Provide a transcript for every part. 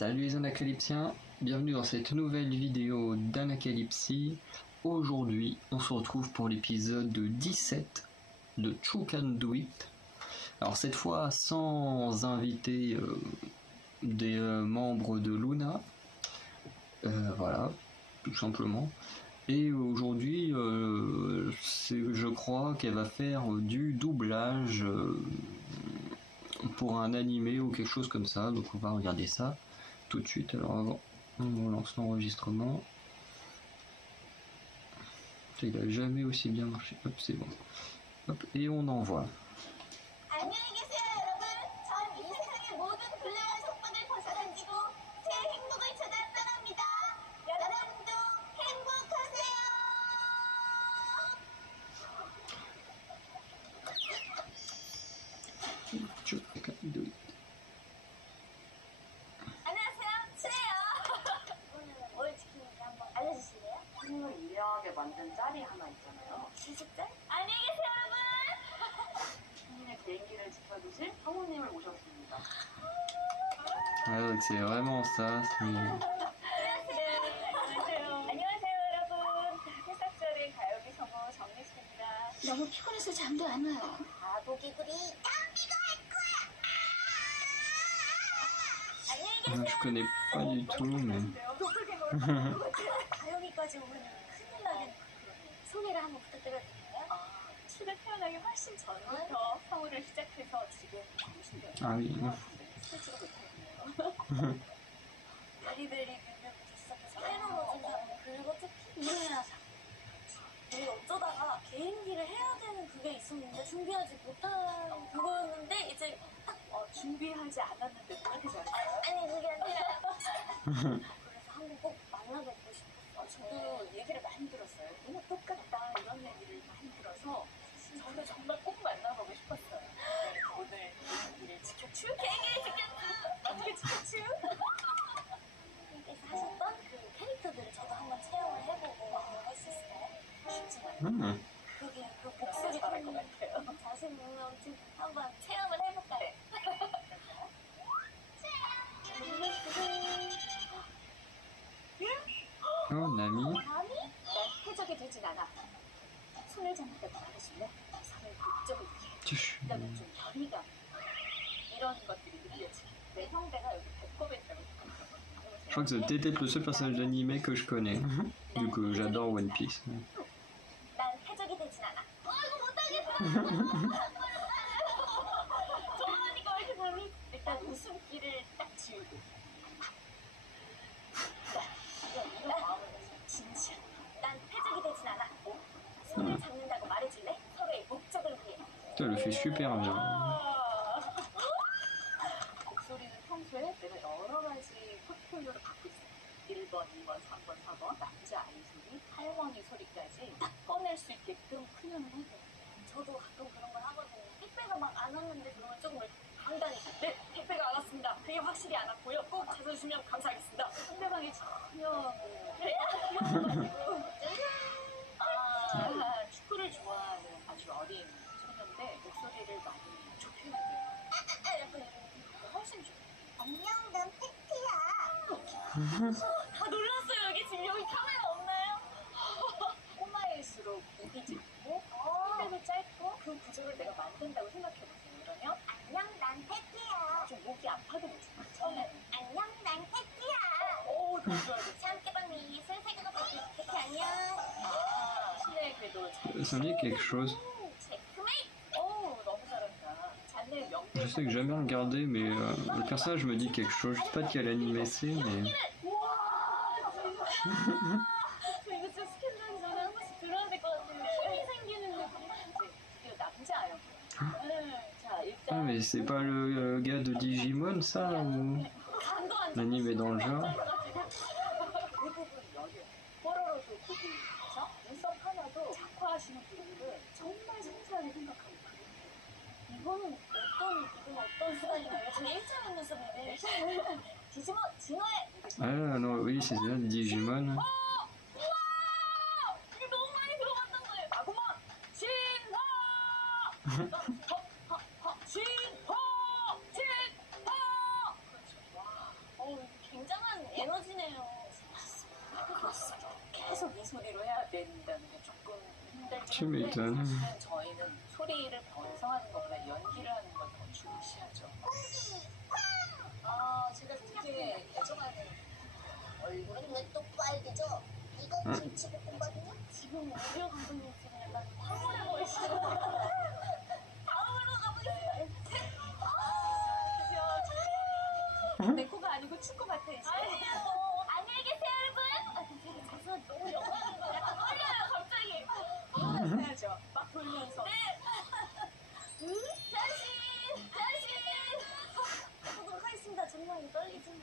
Salut les Anacalypsiens, bienvenue dans cette nouvelle vidéo d'Anacalypsie. Aujourd'hui, on se retrouve pour l'épisode 17 de True Can Do It. Alors cette fois sans inviter des membres de Luna, voilà, tout simplement. Et aujourd'hui, je crois qu'elle va faire du doublage pour un animé ou quelque chose comme ça, donc on va regarder ça tout de suite. Alors avant, on lance l'enregistrement. Il a jamais aussi bien marché. Hop, c'est bon. Hop, et on envoie. 만든 짤이 하나 있잖아요. 기습짤? 안녕히 계세요, 여러분! 국민의 개인기를 지켜주실 성우님을 모셨습니다. Ah, donc c'est vraiment ça. 안녕하세요. 안녕하세요, 여러분. 새싹절의 가요기 성우 정리수입니다. 너무 피곤해서 잠도 안 와요. 바보기구리 담비가 할 거야! 안녕히 계세요. Je connais pas du tout, mais. 가요기까지 오면 큰일 나겠네. 소개를 한번 부탁드려도 될까요? 출가 태어나기 훨씬 전부터 성우를 시작해서 지금 30년. Ah oui. 스트레치가 못하겠네요. 베리베리 뮤직부터 시작해서 새로운 사람 그리고 특히 이름이나 우리 어쩌다가 개인기를 해야 되는 그게 있었는데 준비하지 못한 그거였는데 이제 딱 준비하지 않았는데 그렇게 잘했어요? 아니 그게 아니라 그래서 한번 꼭 만나뵙고 싶었어요. 저도 얘기를 많이 들었어요. 너무 똑같다 이런 얘기를 많이 들어서 저도 정말 꼭 만나보고 싶었어요. 네, 오늘 개인기를 지켜주? 개인기를 지켜주! 어떻게 지켜주? 선생님께서 하셨던 그 캐릭터들을 저도 한번 체험을 해보고 할 수 있을까요? 쉽지만 그게 그 목소리 다를 것 같아요. 자신 있는 지금 한번 체험을 해볼까요? Nami. 감히 난 해적이 되진 않아. 손을 잡는다고 말하실래? 손을 목적을 위해. 그다음에 좀 결의감 이런 것들이 느껴지게. 내 형배가 여기 배꼽에 있다고. Je crois que c'est peut-être le seul personnage d'animé que je connais. Du coup, j'adore One Piece. 난 해적이 되진 않아. 이거 못하겠어. 좋아하니까 왜 이렇게 놀리? 일단 웃음기를 딱 지우고. 이런 마음을 진짜. 난 해적이 되진 않아. 손을 잡는다고 말해줄래? 서로의 목적을 위해. Tu le fais super bien. 목소리는 평소에 내가 여러 가지 포트폴리오를 갖고 있어요. 1번, 2번, 3번, 4번, 남자 아이 소리, 할머니 소리까지 딱 꺼낼 수 있게끔 훈련을 해줘요. 저도 가끔 그런 걸 하거든요. 택배가 막 안 왔는데 그러면 조금 당당히 네, 택배가 안 왔습니다. 되게 확실히 안 왔고요. 꼭 찾아주시면 감사하겠습니다. 상대방이 전혀 축구를 좋아하는 아주 어린 소년인데 목소리를 많이 좁히면 돼요. 약간 훨씬 좋아요. 안녕, 난 팩트야. 다 놀랐어요. 여기 지금 여기 카메라 없나요? 꼬마일수록 목이 작고 팩트도 짧고 그 구조를 내가 만든다고 생각해보세요. 그러면 안녕, 난 팩트야. 좀 목이 아파도 괜찮아요. 처음에 안녕, 난 팩트야. 오, 너무 좋아요. 참깨방 미술 세계가 팩트 안녕. 실내 궤도 Ça me dit quelque chose. Je sais que j'ai jamais regardé, mais le personnage me dit quelque chose. Je sais pas de quel animé c'est, mais. Ah, mais c'est pas le gars de Digimon, ça, ou l'animé dans le genre? 이거는 어떤 수단이나요? 저 일자는 눈썹인데 디지몬 진화해. Ah non, oui, c'est ça, Digimon. 우와! 이게 너무 많이 들어갔던 거예요. 아구먼 진화! 진화! 진화! 그렇죠. 와, 이게 엄청난 에너지네요. 계속 이 소리로 해야 된다는 게 조금 힘들긴 좀 한데 일단. 사실은 저희는 소리를 변성하는 것보다 연기를 하는 걸 더 중시하죠. 제가 되게 애정하는 얼굴은 왜 또 빨개져? 이건 김치볶음밥이냐? 지금 오디오 감독님 지금 약간 황홀해 보이시죠? 다음으로 가보겠습니다. 내코가 아니고 축구 같아 이제. 아니에요. 안녕히 계세요, 여러분. 되게 가수가 너무 영광인 거 약간 떨려요, 갑자기. 해야죠. 막 돌면서. 네. 자신! 가보도록 하겠습니다. 정말 떨리지만.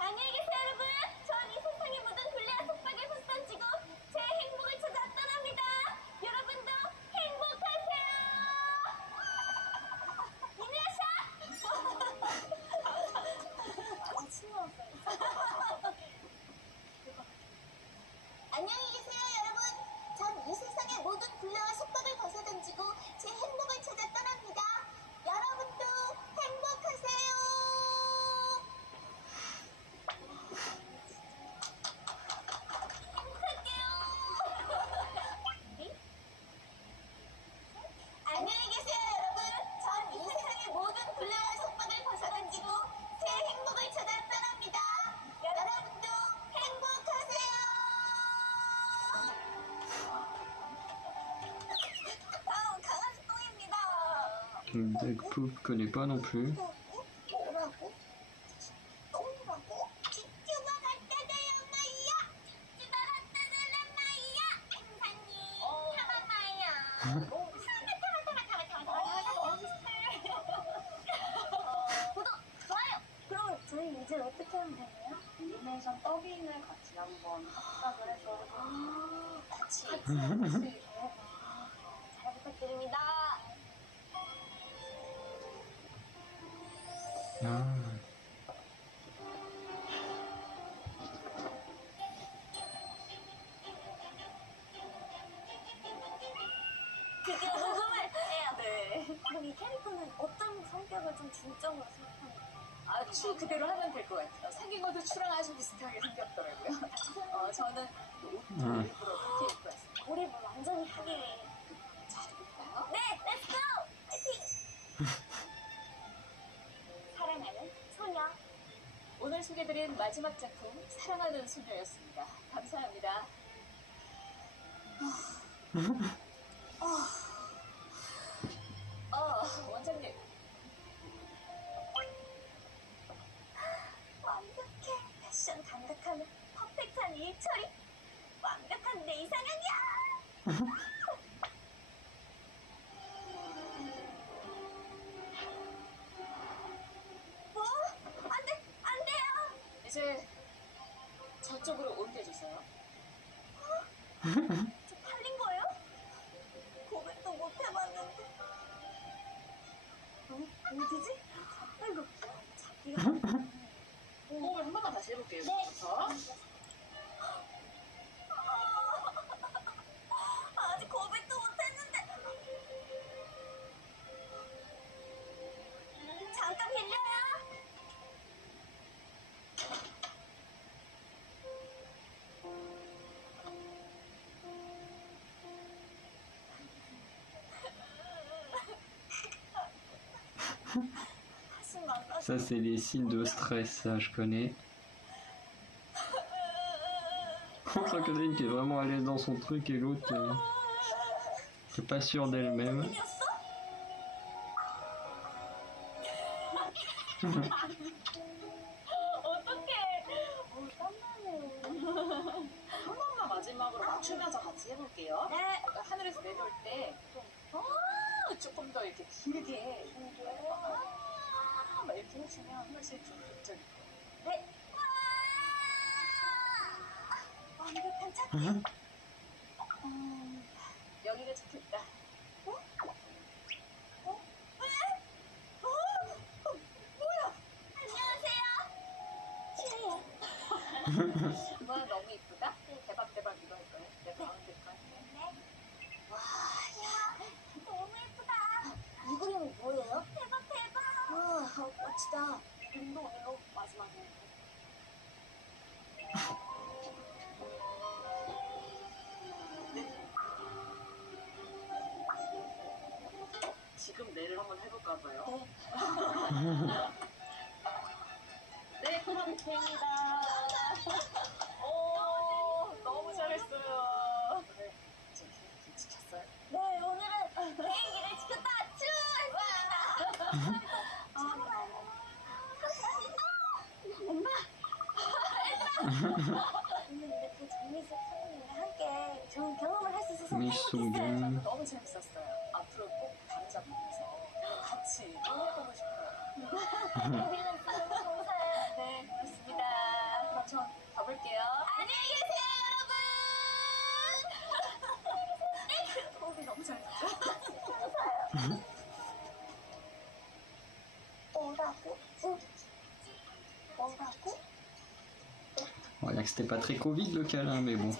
안녕히 계세요, 여러분. 전 이 세상에 묻은 불리한 속박을 벗어던지고 제 행복을 찾아 떠납니다. 여러분도 행복하세요. 이누야샤! 침 나왔어요. 안녕히 계세요, 여러분. 전 이 세상의 모든 굴레와 속박을 벗어던지고 제 행복을 찾아 떠납니다. 여러분도 행복하세요. 안녕히 계세요, 여러분. 전 이 세상의 모든 굴레와 속박을 벗어던지고 제 행복을 찾아 떠납니다. 여러분도 행복하세요. 다음 강아지 똥입니다. Pouf connaît pas non plus. 뭐라고? 똥이라고? 쭈쭈가 갖다 대요, 마이야. 쭈쭈가 갖다 대요, 마이야. 행사님, 타마 마이야. 구독, 좋아요. 그럼 저희 이제 어떻게 하면 되나요? 애니메이션 더빙을 같이 한번 합작을 해서 같이 잘 부탁드립니다. Ah. 드디어 녹음을 해야 돼. 네. 그럼 이 캐릭터는 어떤 성격을 좀 중점으로 생각하나요? 추 그대로 하면 될 것 같아요. 생긴 것도 추랑 아주 비슷하게 생겼더라고요. 저는 옷도 일부러 그렇게 입고 왔습니다. 몰입을 완전히 하기 위해. 자, 볼까요? 네, 렛츠고! 파이팅! 사랑하는 소녀. 오늘 소개드린 마지막 작품 사랑하는 소녀였습니다. 감사합니다. 원장님. 완벽해. 패션 감각하는 퍼펙트한 일 처리. 완벽한 내 이상형이야! 뭐? 안 돼요! 이제 저쪽으로 옮겨주세요. 저 팔린 거예요? 고백도 못 해봤는데. 어디지? 아이고, 잡기가. 호흡을 한 번만 다시 해볼게요. 네. 부터. 아직 고백도 못했는데. 잠깐 빌려요. 다시 만나서. Ça, c'est les signes de stress, ça, je connais. On sent que Catherine qui est vraiment à l'aise dans son truc et l'autre qui est pas sûre d'elle-même. 이었어? 어떡해. 땀나네요. 한 번만 마지막으로 맞추면서 같이 해볼게요. 네. 그러니까 하늘에서 내려올 때 조금 더 이렇게 길게 막 이렇게 해주면 훨씬 좀 극적일 거예요. 네. 완벽한 착각. 여기가 좋겠다. 왜? 뭐야? 안녕하세요. 실례. 이거는 너무 이쁘다? 대박 이거 할 거예요. 내 가운데 거 할게요. 네. 와, 야, 너무 예쁘다. 이 그림은 뭐예요? 대박. 우와, 멋지다. 그림도 오늘로 마지막이에요. 지금 내를 한번 해볼까 봐요. 네, 그렇습니다. 오, 너무 잘했어요. 오늘 제 계획 지켰어요? 네, 오늘은 개인기를 지켰다! 쭈! 했습니다. 엄마! 근데 그 장미숙 선생님과 함께 좋은 경험을 할 수 있어서 미숙은 저도 너무 재밌었어요. 앞으로 꼭 다른 작품에서 같이 해보고 싶어요. 우리는 지금 감사해요. 네, 고맙습니다. 그럼 전 가볼게요. 안녕히 계세요, 여러분! 호흡이 너무 잘 맞죠? 뭐라고? 뭐라고? On va dire que c'était pas très Covid le câlin, mais bon. 아,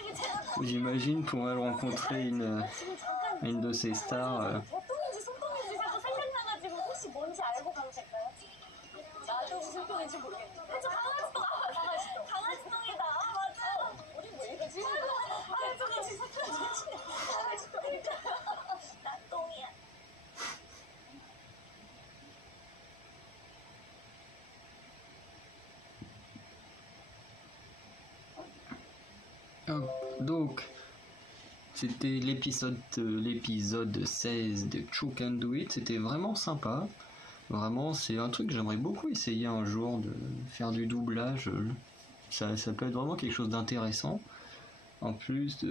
이게 제가 J'imagine pour elle rencontrer 지금 잠깐 une de ces stars. 보통인지 손톱인지 자꾸 생각나가지고 혹시 뭔지 알고 가도 될까요? 나도 무슨 똥인지 모르겠는데. 그쵸, 강아지똥! 강아지똥이다. 아, 맞아요. 우리 왜 이러지? 아, 저거 진짜 강아지똥이니까. 나 똥이야. Donc, c'était l'épisode 16 de Chook and Do It. C'était vraiment sympa. Vraiment, c'est un truc que j'aimerais beaucoup essayer un jour, de faire du doublage. Ça peut être vraiment quelque chose d'intéressant. En plus,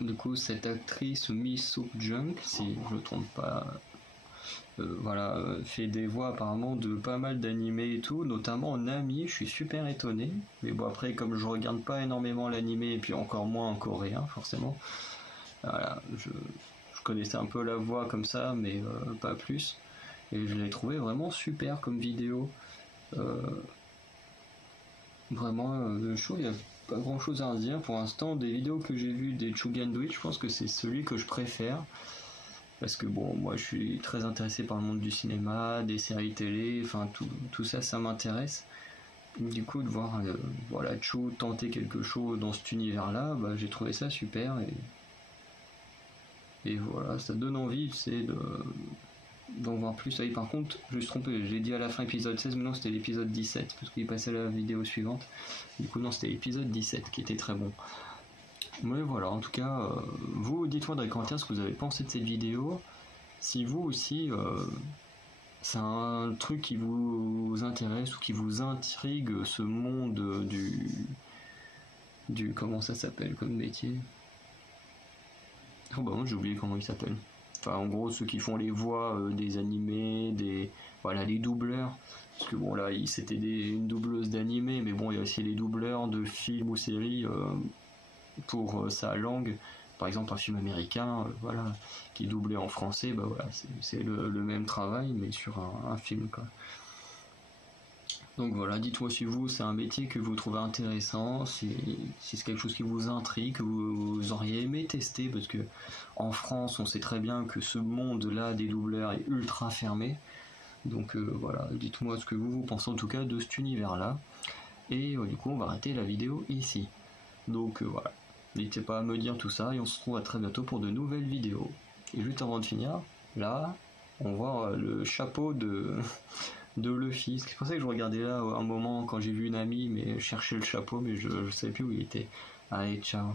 du coup, cette actrice Mi Sook Jung, si je ne trompe pas, fait des voix apparemment de pas mal d'animés et tout, notamment Nami. Je suis super étonné. Mais bon, après, comme je regarde pas énormément l'animé, et puis encore moins en coréen, forcément, voilà, je connaissais un peu la voix comme ça, mais pas plus. Et je l'ai trouvé vraiment super comme vidéo. Vraiment, je trouve qu'il n'y a pas grand chose à en dire. Pour l'instant, des vidéos que j'ai vues des Chook and Do It, je pense que c'est celui que je préfère. Parce que bon, moi je suis très intéressé par le monde du cinéma, des séries télé, enfin tout ça, ça m'intéresse. Du coup, de voir voilà, Chou tenter quelque chose dans cet univers-là, bah, j'ai trouvé ça super. Et voilà, ça donne envie, c'est d'en voir plus. Ah oui, par contre, je me suis trompé, j'ai dit à la fin épisode 16, mais non, c'était l'épisode 17, parce qu'il passait la vidéo suivante. Du coup, non, c'était l'épisode 17 qui était très bon. Mais voilà, en tout cas, vous dites-moi dans les commentaires ce que vous avez pensé de cette vidéo. Si vous aussi, c'est un truc qui vous intéresse ou qui vous intrigue, ce monde du comment ça s'appelle comme métier. Oh bah moi j'ai oublié comment il s'appelle. Enfin en gros ceux qui font les voix des animés, voilà les doubleurs. Parce que bon là c'était une doubleuse d'animé, mais bon il y a aussi les doubleurs de films ou séries pour sa langue. Par exemple un film américain, voilà, qui est doublé en français, bah voilà, c'est le même travail mais sur un film quoi. Donc voilà, dites-moi si vous c'est un métier que vous trouvez intéressant, si c'est quelque chose qui vous intrigue, que vous auriez aimé tester, parce que en France on sait très bien que ce monde-là des doubleurs est ultra fermé. Donc voilà, dites-moi ce que vous pensez en tout cas de cet univers-là. Et du coup on va arrêter la vidéo ici. Donc voilà, n'hésitez pas à me dire tout ça et on se retrouve à très bientôt pour de nouvelles vidéos. Et juste avant de finir, là, on voit le chapeau de Luffy. C'est pour ça que je regardais là un moment quand j'ai vu une amie, mais je cherchais le chapeau, mais je savais plus où il était. Allez, ciao.